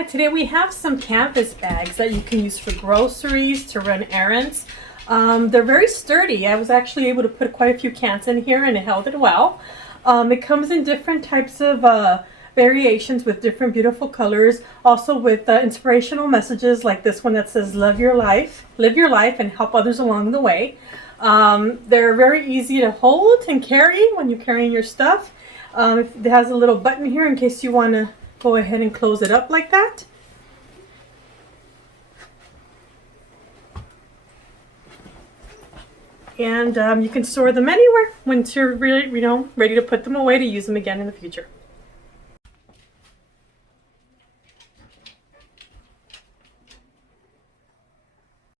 Hi, today we have some canvas bags that you can use for groceries, to run errands. They're very sturdy. I was actually able to put quite a few cans in here and it held it well. It comes in different types of variations with different beautiful colors. Also with inspirational messages like this one that says live your life and help others along the way. They're very easy to hold and carry when you're carrying your stuff. It has a little button here in case you want to go ahead and close it up like that. And you can store them anywhere once you're really, ready to put them away to use them again in the future.